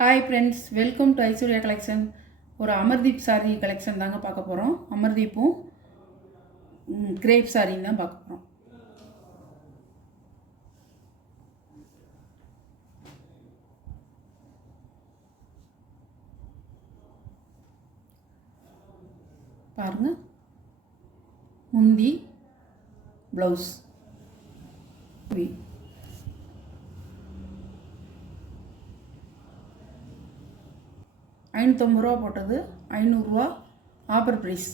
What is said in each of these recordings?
Hi friends, welcome to Aishwarya collection. ஒரு Amardeep sorry collection தாங்க பார்க்க போகிறோம். அமர்தீப்பும் கிரேப் சாரின்னு தான் பார்க்க போகிறோம். பாருங்கள், முந்தி ப்ளவுஸ் 550 ரூபா போட்டது, 500 ரூபா ஆஃபர் ப்ரைஸ்.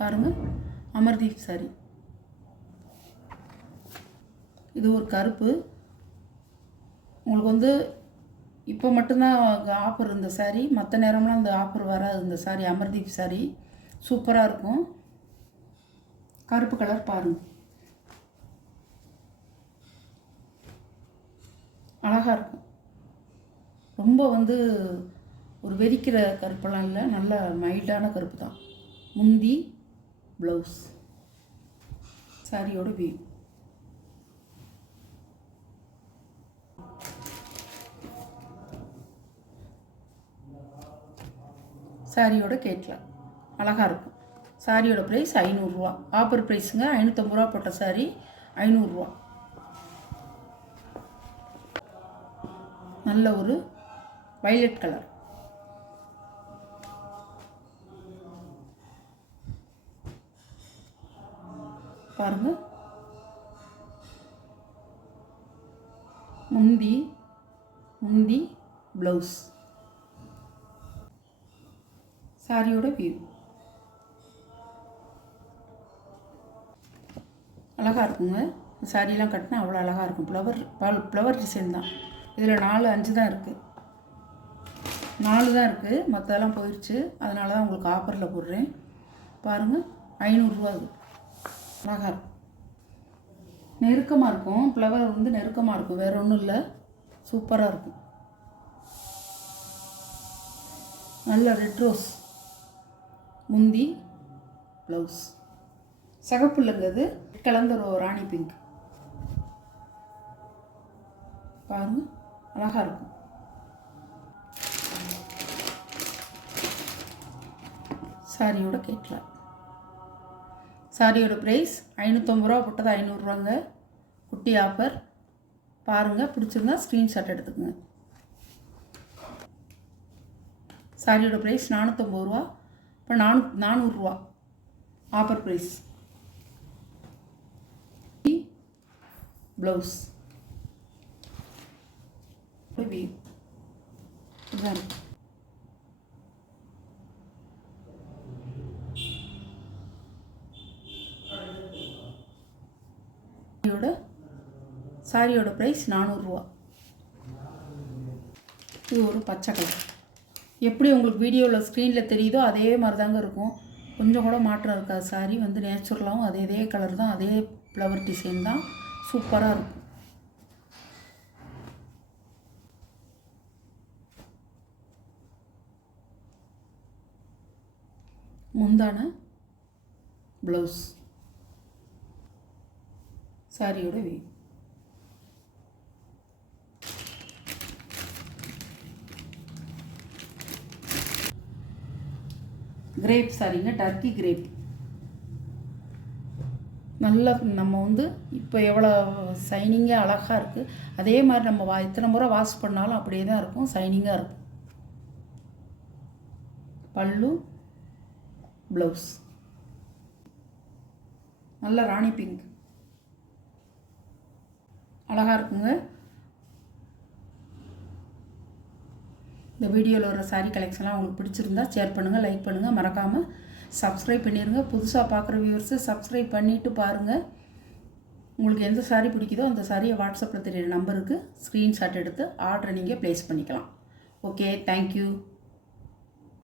பாருங்கள், அமர்தீப் சாரி. இது ஒரு கருப்பு. உங்களுக்கு இப்போ மட்டும்தான் ஆஃபர் இந்த சாரி, மற்ற நேரம்லாம் இந்த ஆஃபர் வராது. இந்த சாரி அமர்தீப் சாரி சூப்பராக இருக்கும். கருப்பு கலர் பாருங்கள், அழகாக இருக்கும். ரொம்ப ஒரு வெறிக்கிற கருப்பெல்லாம் இல்லை, நல்ல மைல்டான கருப்பு தான். முந்தி ப்ளவுஸ், சாரியோட வியூ. சாரியோட கேட்கலாம், அழகாக இருக்கும். சாரியோட ப்ரைஸ் 500 ரூபா. ஆஃபர் ப்ரைஸுங்க. 550 ரூபா போட்ட சாரி 500 ரூபா. நல்ல ஒரு வைலட் கலர். பாருங்க, முந்தி ப்ளவுஸ், சாரியோட வியூ. அழகாக இருக்குங்க. சாரியெல்லாம் கட்டினா அவ்வளோ அழகாக இருக்கும். ஃப்ளவர் டிசைன் தான். இதில் 4-5 தான் இருக்குது. 4 தான் இருக்குது, மற்றதெல்லாம் போயிடுச்சு. அதனால தான் உங்களுக்கு ஆஃபரில் போடுறேன். பாருங்கள், 500 ரூபா. அது அழகாக இருக்கும், நெருக்கமாக இருக்கும். ஃப்ளவர் நெருக்கமாக இருக்கும், வேறு ஒன்றும் இல்லை. சூப்பராக இருக்கும். நல்ல ரெட் ரோஸ் முந்தி ப்ளவுஸ். சகப்பு இல்லைங்கிறது, கலந்த ஒரு ராணி பிங்க். பாருங்கள், அழகாக இருக்கும். சாரியோட கேட்கலாம். சாரியோட ப்ரைஸ் 550 ரூபா போட்டது 500 ரூபாங்க. குட்டி ஆஃபர். பாருங்கள், பிடிச்சிருந்தா ஸ்க்ரீன்ஷாட் எடுத்துக்கோங்க. சாரியோட ப்ரைஸ் 450 ரூபா. இப்போ 400 ரூபா ஆஃபர் ப்ரைஸ். ப்ளவுஸ் இதுதான் இருக்கு. சாரியோட ப்ரைஸ் 400 ரூபா. இது ஒரு பச்சை கலர். எப்படி உங்களுக்கு வீடியோவில் ஸ்க்ரீனில் தெரியுதோ அதே மாதிரி தாங்க இருக்கும். கொஞ்சம் கூட மாற்றம் இருக்காது. சாரி நேச்சுரலாகவும் அதே கலர் தான், அதே ஃப்ளவர் டிசைன் தான். சூப்பராக இருக்கும். முந்தான ப்ளவுஸ், சாரியோட வியூ. கிரேப் சாரிங்க, டர்க்கி கிரேப். நல்லா நம்ம இப்போ எவ்வளோ சைனிங்காக அழகாக இருக்குது. அதே மாதிரி நம்ம எத்தனை முறை வாஷ் பண்ணாலும் அப்படியே தான் இருக்கும், சைனிங்காக இருக்கும். பல்லு ப்ளவுஸ், நல்ல ராணி பிங்க், அழகாக இருக்குங்க. இந்த வீடியோவில் வர சாரீ கலெக்ஷன்லாம் உங்களுக்கு பிடிச்சிருந்தா ஷேர் பண்ணுங்கள், லைக் பண்ணுங்கள், மறக்காமல் சப்ஸ்கிரைப் பண்ணிடுங்க. புதுசாக பார்க்குற வியூவர்ஸு சப்ஸ்கிரைப் பண்ணிவிட்டு பாருங்கள். உங்களுக்கு எந்த சாரீ பிடிக்குதோ அந்த சாரியை வாட்ஸ்அப்பில் தெரியிற நம்பருக்கு ஸ்க்ரீன்ஷாட் எடுத்து ஆர்டரை நீங்கள் ப்ளேஸ் பண்ணிக்கலாம். Okay, thank you.